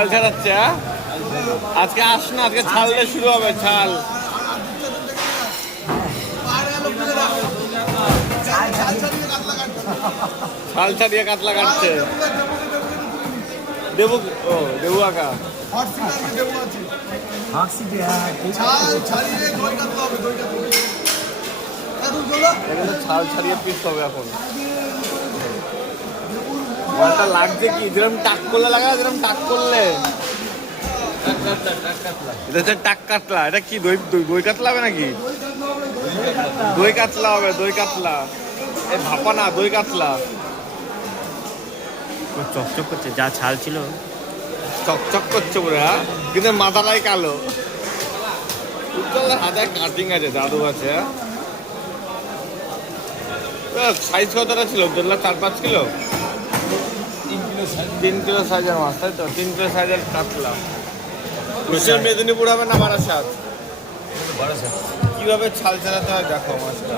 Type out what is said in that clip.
ছাল ছাড়াচ্ছে, হ্যাঁ? আজকে আস না, আজকে ছাল দিয়ে শুরু হবে। ছাল ছাল ছাড়িয়ে কাতলা কাটছে দেবু। ও দেবু আঁকা ছাল ছাড়িয়ে পিস হবে এখন। মালটা লাগছে কি, যেরকম টাক করলে লাগা, যেরকম টাক করলে এটা হচ্ছে টাক কাতলা। এটা কি দই দই কাতলা হবে নাকি? দই কাতলা হবে, দই কাতলা। এই ভাপা না, দই কাতলা। চকচক করছে, যা ছাল ছিল চকচক করছে পুরো, কিন্তু মাথাটাই কালো। উজ্জ্বলের হাতে কাটিং আছে, দাদু আছে। সাইজ কতটা ছিল উজ্জ্বল? 4-5 কিলো, 3 কিলো সাইজের মাছ, তাই তো? 3 কিলো সাইজের কাতলা। মেদিনীপুর হবে না বারাসাত? কিভাবে ছাল ছাড়াতে হয় দেখো মাছটা।